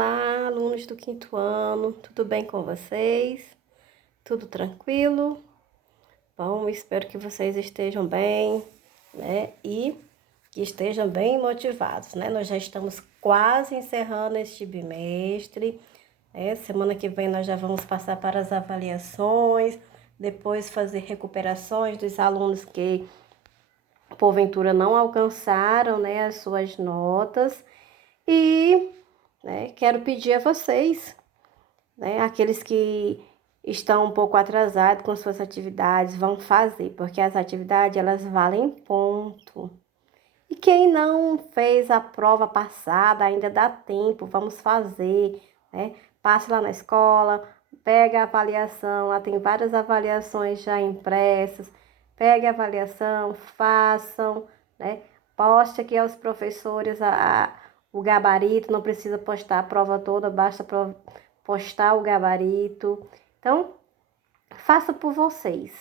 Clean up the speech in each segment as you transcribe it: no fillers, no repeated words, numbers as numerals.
Olá, alunos do quinto ano, tudo bem com vocês? Tudo tranquilo? Bom, espero que vocês estejam bem, né? E que estejam bem motivados, né? Nós já estamos quase encerrando este bimestre, né? Semana que vem nós já vamos passar para as avaliações, depois fazer recuperações dos alunos que porventura não alcançaram, né, as suas notas. E quero pedir a vocês, né, aqueles que estão um pouco atrasados com suas atividades, vão fazer, porque as atividades elas valem ponto. E quem não fez a prova passada, ainda dá tempo, vamos fazer, né? Passe lá na escola, pega a avaliação, lá tem várias avaliações já impressas, pegue a avaliação, façam, né? Poste aqui aos professores o gabarito, não precisa postar a prova toda, basta postar o gabarito. Então, faça por vocês,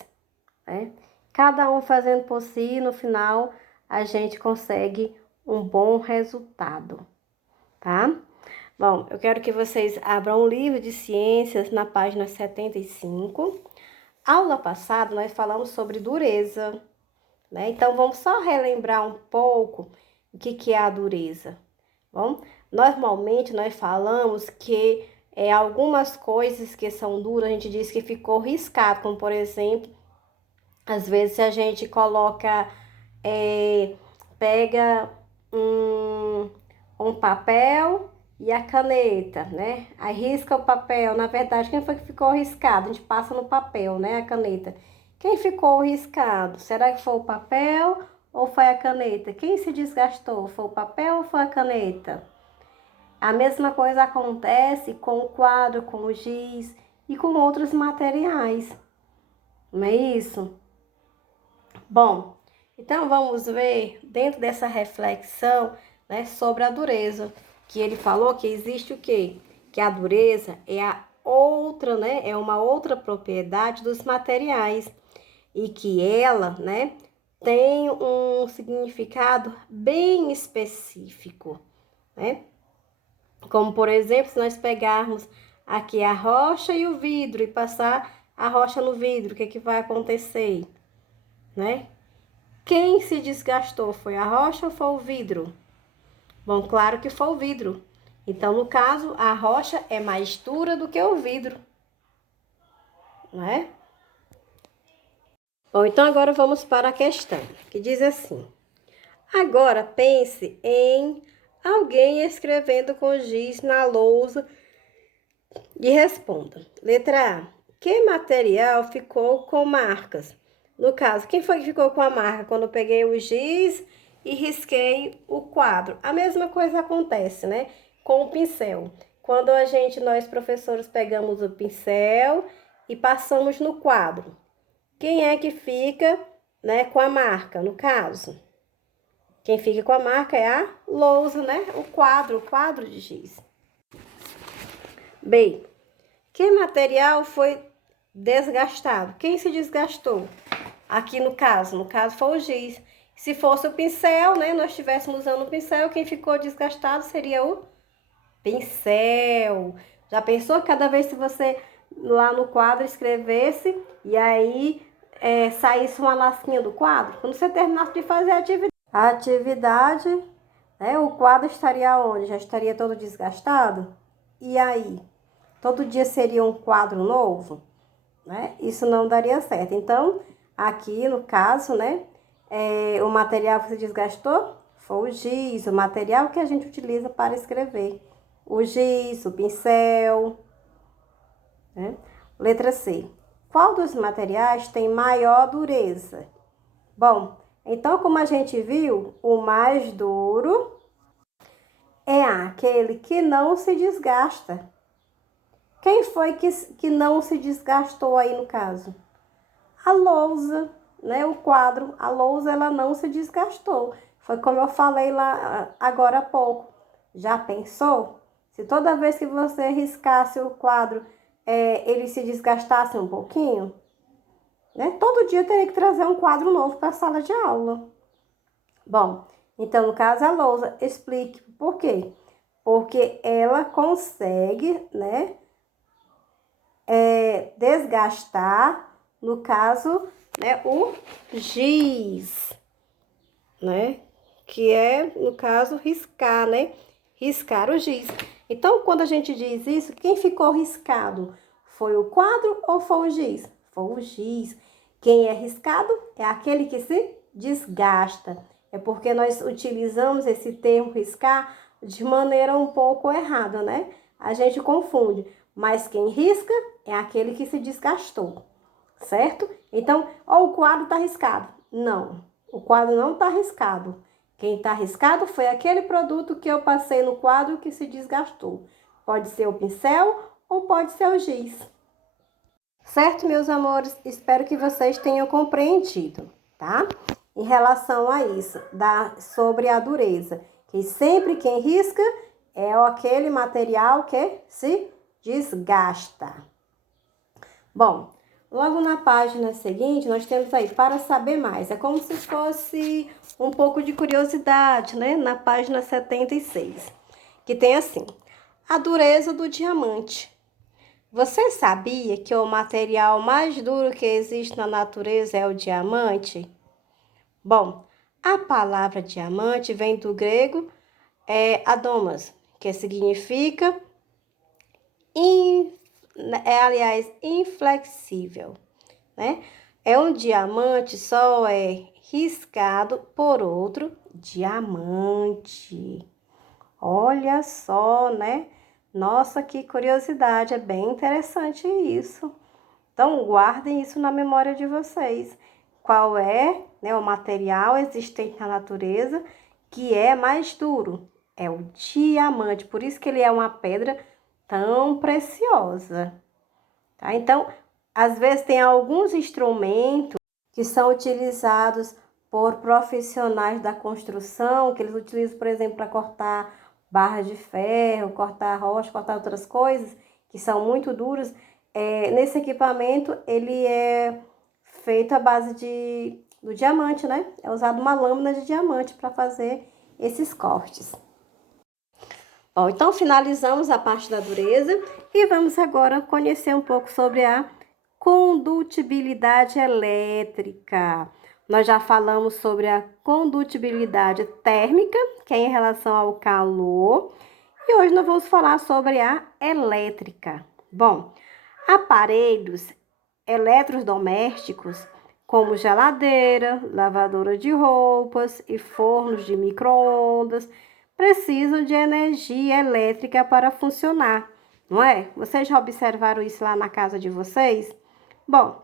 né? Cada um fazendo por si, no final a gente consegue um bom resultado, tá? Bom, eu quero que vocês abram o livro de ciências na página 75. Aula passada nós falamos sobre dureza, né? Então vamos só relembrar um pouco o que é a dureza. Bom, normalmente nós falamos que algumas coisas que são duras, a gente diz que ficou riscado, como por exemplo, às vezes a gente coloca, pega um papel e a caneta, né? Aí risca o papel, na verdade, quem foi que ficou riscado? A gente passa no papel, né? A caneta. Quem ficou riscado? Será que foi o papel ou foi a caneta? Quem se desgastou? Foi o papel ou foi a caneta? A mesma coisa acontece com o quadro, com o giz e com outros materiais. Não é isso? Bom, então vamos ver dentro dessa reflexão, né, sobre a dureza, que ele falou que existe o quê? Que a dureza é a outra, né, é uma outra propriedade dos materiais e que ela, né, tem um significado bem específico, né? Como por exemplo, se nós pegarmos aqui a rocha e o vidro e passar a rocha no vidro, o que vai acontecer, né? Quem se desgastou foi a rocha ou foi o vidro? Bom, claro que foi o vidro. Então, no caso, a rocha é mais dura do que o vidro, não é? Bom, então agora vamos para a questão, que diz assim: agora pense em alguém escrevendo com giz na lousa e responda. Letra A: que material ficou com marcas? No caso, quem foi que ficou com a marca quando eu peguei o giz e risquei o quadro? A mesma coisa acontece, né? Com o pincel. Quando nós professores pegamos o pincel e passamos no quadro. Quem é que fica, né, com a marca, no caso? Quem fica com a marca é a lousa, né? O quadro de giz. B: que material foi desgastado? Quem se desgastou? Aqui no caso foi o giz. Se fosse o pincel, né, nós estivéssemos usando o pincel, quem ficou desgastado seria o pincel. Já pensou que cada vez que você lá no quadro escrevesse e aí saísse uma lasquinha do quadro? Quando você terminasse de fazer a atividade, né, o quadro estaria onde? Já estaria todo desgastado? E aí? Todo dia seria um quadro novo, né? Isso não daria certo. Então, aqui no caso, né, o material que se desgastou foi o giz, o material que a gente utiliza para escrever. O giz, o pincel, né? Letra C: qual dos materiais tem maior dureza? Bom, então, como a gente viu, o mais duro é aquele que não se desgasta. Quem foi que não se desgastou aí no caso? A lousa, né? O quadro, a lousa, ela não se desgastou. Foi como eu falei lá agora há pouco. Já pensou? Se toda vez que você riscasse o quadro, ele se desgastasse um pouquinho, né? Todo dia teria que trazer um quadro novo para a sala de aula. Bom, então no caso a lousa, explique por quê? porque ela consegue, né, desgastar, no caso, né, o giz, né, que é, no caso, riscar, né, riscar o giz. Então, quando a gente diz isso, quem ficou riscado? Foi o quadro ou foi o giz? Foi o giz. Quem é riscado é aquele que se desgasta. É porque nós utilizamos esse termo riscar de maneira um pouco errada, né? A gente confunde. Mas quem risca é aquele que se desgastou, certo? Então, ó, o quadro está riscado. Não, o quadro não está riscado. Quem está riscado foi aquele produto que eu passei no quadro que se desgastou. Pode ser o pincel ou pode ser o giz. Certo, meus amores? Espero que vocês tenham compreendido, tá? Em relação a isso, sobre a dureza. Que sempre quem risca é aquele material que se desgasta. Bom, logo na página seguinte, nós temos aí para saber mais. É como se fosse um pouco de curiosidade, né? Na página 76, que tem assim: a dureza do diamante. Você sabia que o material mais duro que existe na natureza é o diamante? Bom, a palavra diamante vem do grego adomos, que significa, aliás, inflexível, né? É um diamante, só é riscado por outro diamante. Olha só, né? Nossa, que curiosidade, é bem interessante isso. Então, guardem isso na memória de vocês. Qual é, né, o material existente na natureza que é mais duro? É o diamante, por isso que ele é uma pedra tão preciosa. Tá? Então, às vezes tem alguns instrumentos que são utilizados por profissionais da construção, que eles utilizam, por exemplo, para cortar barras de ferro, cortar rocha, cortar outras coisas que são muito duras. Nesse equipamento, ele é feito à base do diamante, né? É usado uma lâmina de diamante para fazer esses cortes. Bom, então finalizamos a parte da dureza e vamos agora conhecer um pouco sobre a condutibilidade elétrica. Nós já falamos sobre a condutibilidade térmica, que é em relação ao calor, e hoje nós vamos falar sobre a elétrica. Bom, aparelhos eletrodomésticos, como geladeira, lavadora de roupas e fornos de micro-ondas, precisam de energia elétrica para funcionar, não é? Vocês já observaram isso lá na casa de vocês? Bom,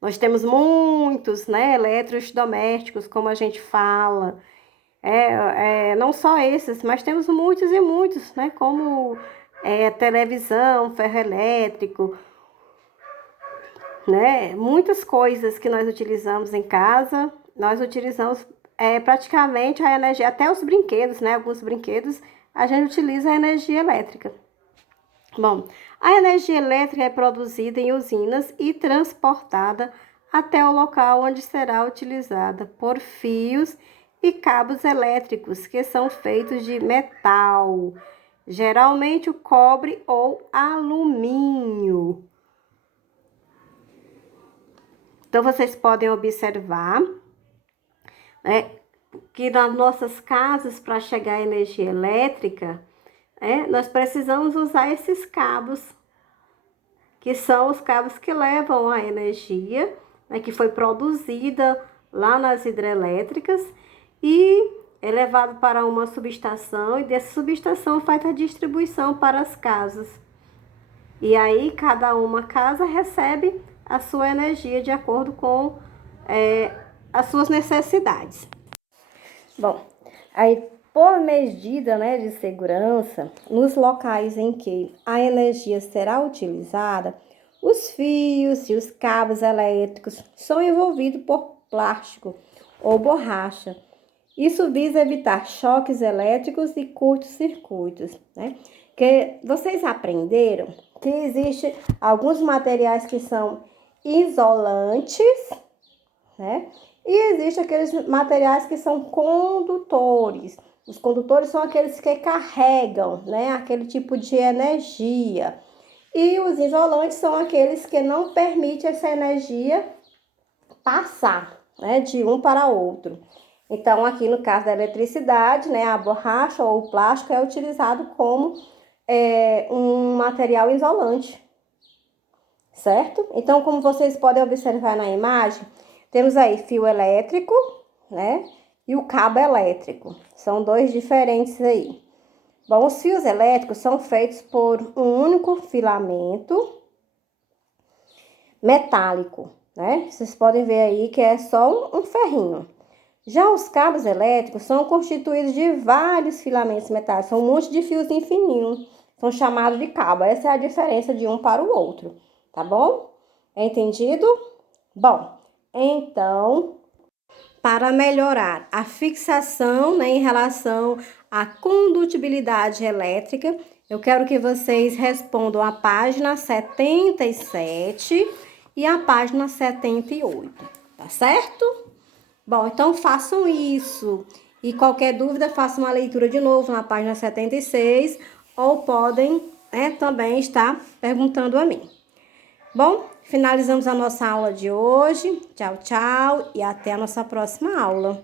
nós temos muitos, né, eletrodomésticos, como a gente fala, não só esses, mas temos muitos e muitos, né, como televisão, ferro elétrico, né, muitas coisas que nós utilizamos em casa, nós utilizamos praticamente a energia, até os brinquedos, né, alguns brinquedos, a gente utiliza a energia elétrica. Bom, a energia elétrica é produzida em usinas e transportada até o local onde será utilizada por fios e cabos elétricos, que são feitos de metal, geralmente o cobre ou alumínio. Então, vocês podem observar, né, que nas nossas casas, para chegar a energia elétrica, nós precisamos usar esses cabos, que são os cabos que levam a energia, né, que foi produzida lá nas hidrelétricas e é levado para uma subestação, e dessa subestação faz a distribuição para as casas. E aí, cada uma casa recebe a sua energia de acordo com as suas necessidades. Bom, aí por medida, né, de segurança, nos locais em que a energia será utilizada, os fios e os cabos elétricos são envolvidos por plástico ou borracha. Isso visa evitar choques elétricos e curtos-circuitos, né? Que vocês aprenderam que existem alguns materiais que são isolantes, né? E existem aqueles materiais que são condutores. Os condutores são aqueles que carregam, né, aquele tipo de energia. E os isolantes são aqueles que não permitem essa energia passar, né, de um para outro. Então, aqui no caso da eletricidade, né, a borracha ou o plástico é utilizado como um material isolante, certo? Então, como vocês podem observar na imagem, temos aí fio elétrico, né, e o cabo elétrico. São dois diferentes aí. Bom, os fios elétricos são feitos por um único filamento metálico, né? Vocês podem ver aí que é só um ferrinho. Já os cabos elétricos são constituídos de vários filamentos metálicos, são um monte de fios fininhos, são chamados de cabo. Essa é a diferença de um para o outro, tá bom? É entendido? Bom, então, para melhorar a fixação, né, em relação à condutibilidade elétrica, eu quero que vocês respondam a página 77 e a página 78, tá certo? Bom, então façam isso. E qualquer dúvida, façam uma leitura de novo na página 76 ou podem, né, também estar perguntando a mim. Bom, finalizamos a nossa aula de hoje. Tchau, tchau e até a nossa próxima aula.